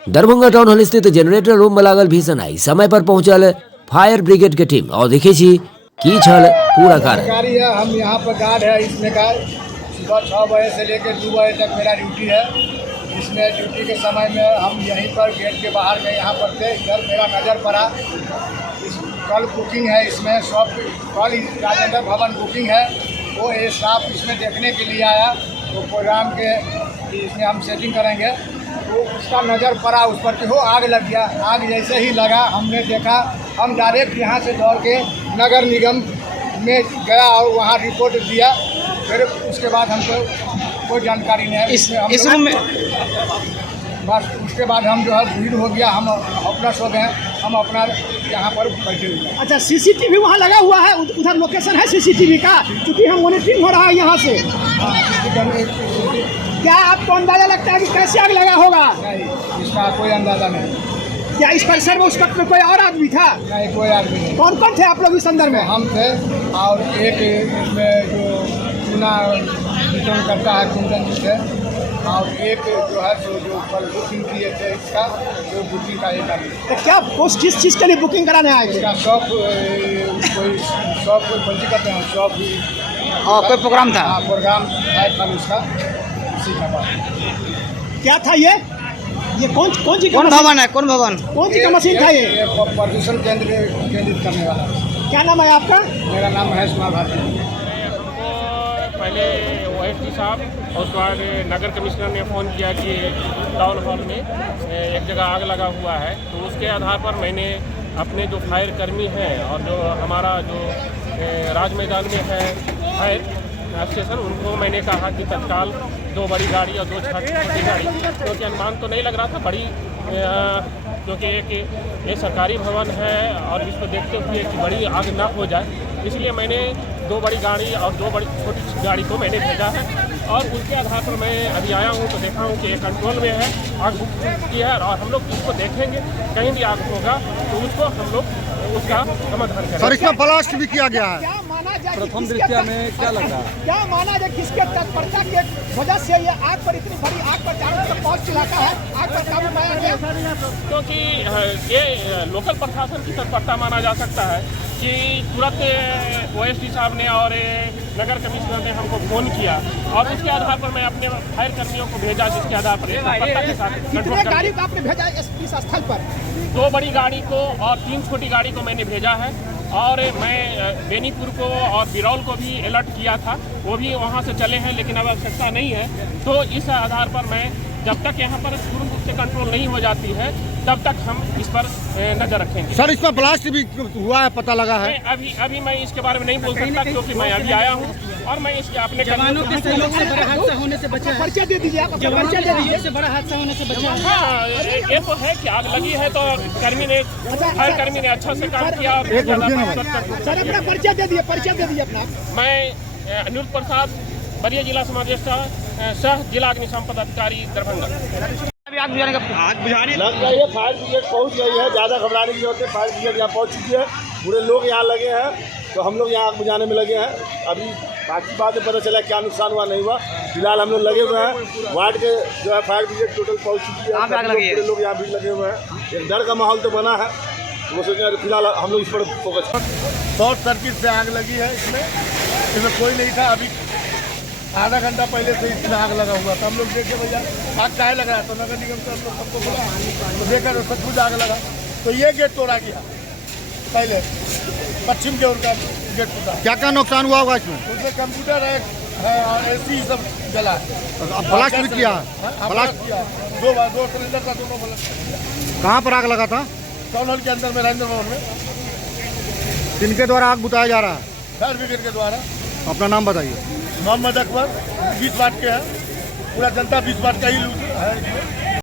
Darbhanga town hall स्थित generator room में लागल भीषण आगि। समय पर पहुंचल फायर ब्रिगेड के टीम और देखी छी की छल पूरा कारण। हम यहाँ पर गार्ड है इसमें का सुबह 6 बजे से लेकर 2 बजे तक मेरा ड्यूटी है। इसमें ड्यूटी के समय में हम यहीं पर गेट के बाहर में यहाँ पर थे। इधर मेरा नज़र पड़ा, कल बुकिंग है इसमें सब, कल राजेंद्र भवन बुकिंग है, वो स्टाफ इसमें देखने के लिए आया तो प्रोग्राम के इसमें हम सेटिंग करेंगे तो उसका नज़र पड़ा उस पर कि हो आग लग गया। आग जैसे ही लगा हमने देखा, हम डायरेक्ट यहाँ से दौड़ के नगर निगम में गया और वहाँ रिपोर्ट दिया। फिर उसके बाद हमको कोई जानकारी नहीं है इस रूम में। बस उसके बाद हम जो है भीड़ हो गया, हम अपना हो गए, हम अपना यहाँ पर बैठे हुए हैं। अच्छा, सीसीटीवी वहाँ लगा हुआ है, उधर लोकेशन है सीसीटीवी का, क्योंकि हम मॉनिटरिंग हो रहा है यहाँ से। क्या आपको अंदाजा लगता है कि कैसे आग लगा होगा? नहीं, इसका कोई अंदाजा नहीं। क्या इस परिसर में उस वक्त में कोई और आदमी था? नहीं, कोई आदमी नहीं। कौन कौन थे आप लोग इस अंदर में? हम थे और एक इसमें जो चूना वितरण करता है कुंदन जी थे, और एक जो है जो कल बुकिंग किए थे इसका जो बुकिंग का एक आदमी। तो क्या उस किस चीज़ के लिए बुकिंग कराने आए थे? इसका शॉप कोई पंजी करते हैं शॉप। कोई प्रोग्राम था? हाँ, प्रोग्राम है कल उसका, इसी का बात। क्या था ये कौन सी भवन है? कौन भवन? कौन सी का मशीन था ये? प्रदूषण केंद्रित करने वाला। क्या नाम है आपका? मेरा नाम महेश कुमार भारती। पहले OSD साहब और उसके बाद नगर कमिश्नर ने फ़ोन किया कि टाउन हॉल में एक जगह आग लगा हुआ है, तो उसके आधार पर मैंने अपने जो फायर कर्मी हैं और जो हमारा जो राज मैदान में है फायर स्टेशन, उनको मैंने कहा कि तत्काल 2 बड़ी गाड़ी और 2 छोटी गाड़ी, क्योंकि अनुमान तो नहीं लग रहा था बड़ी, क्योंकि एक ये सरकारी भवन है और इसको देखते हुए कि बड़ी आग ना हो जाए, इसलिए मैंने 2 बड़ी गाड़ी और 2 बड़ी छोटी गाड़ी को मैंने भेजा है। और उसके आधार पर मैं अभी आया हूँ तो देखा हूँ कि ये कंट्रोल में है, आग बुक की है और हम लोग इसको देखेंगे, कहीं भी आग होगा तो उसको हम लोग उसका समाधान करेंगे। सर, इसमें ब्लास्ट भी किया गया है। क्या माना जाए प्रथम दृष्टया में क्या लग रहा है? क्या माना जाए किसके तत्परता के वजह से ये आग पर, इतनी बड़ी आग पर चारों तरफ पहुंच इलाका है, आग पर काबू पाया गया? क्योंकि ये लोकल प्रशासन की तत्परता माना जा सकता है कि तुरंत OSD साहब ने और नगर कमिश्नर ने हमको फ़ोन किया और उसके आधार पर मैं अपने फायर कर्मियों को भेजा, जिसके आधार पर तत्परता के साथ कितने गाड़ी को आपने भेजा इस स्थल पर? 2 बड़ी गाड़ी को और 3 छोटी गाड़ी को मैंने भेजा है। और मैं बेनीपुर को और बिरौल को भी अलर्ट किया था, वो भी वहाँ से चले हैं, लेकिन अब आवश्यकता नहीं है। तो इस आधार पर मैं जब तक यहाँ पर पूर्ण रूप से कंट्रोल नहीं हो जाती है तब तक हम इस पर नजर रखेंगे। सर, इसमें ब्लास्ट भी हुआ है, पता लगा है? अभी मैं इसके बारे में नहीं बोल सकता, क्योंकि मैं अभी आया हूँ और मैं इसके अपने जवानों के सहयोग से बड़ा हादसा होने से बचा है। परिचय दे दीजिए आप, परिचय दे दीजिए। से बड़ा हादसा होने से बचा है। हाँ, ये तो है कि आग लगी है तो कर्मी ने, फायर कर्मी ने अच्छा से काम किया। सर, अपना परिचय दे दिए अपना। मैं अनिरुद्ध प्रसाद, बलिया जिला समादेष्टा, सह जिला अग्निशमन पदाधिकारी, दरभंगा। आग बुझाने लग गई है, फायर ब्रिगेड पहुंच गई है, ज़्यादा घबराने की जरूरत है। फायर ब्रिगेड यहाँ पहुंच चुकी है, पूरे लोग यहाँ लगे हैं, तो हम लोग यहाँ आग बुझाने में लगे हैं। अभी बाकी बातें पता चला क्या नुकसान हुआ नहीं हुआ, फिलहाल हम लोग लगे हुए हैं। वार्ड के जो है फायर ब्रिगेड टोटल पहुँच चुकी है, पूरे लोग यहाँ भी लगे हुए हैं। एक डर का माहौल तो बना है, वो सोचे फिलहाल हम लोग इस पर फोकस। शॉर्ट सर्किट से आग लगी है, इसमें कोई नहीं था। अभी आधा घंटा पहले से इसमें आग लगा हुआ था। हम लोग देखे भैया आग काहे लगा है, तो नगर निगम से हम लोग सबको बोला, तो देखा तो सचमुच आग लगा। तो ये गेट तोड़ा गया, पहले पश्चिम के उनका गेट टूटा। क्या क्या नुकसान हुआ होगा इसमें? उसमें कंप्यूटर है और AC सब जला है। ब्लास्ट भी किया? ब्लास्ट किया, 2 सिलेंडर का, दोनों ब्लास्ट। कहाँ पर आग लगा था? टाउन हॉल के अंदर में, राजेंद्र भवन में। किनके द्वारा आग बुझाया जा रहा है? फायर ब्रिगेड के द्वारा। अपना नाम बताइए। मोहम्मद अकबर, 20 वाट के हैं, पूरा जनता 20 वाट का ही है।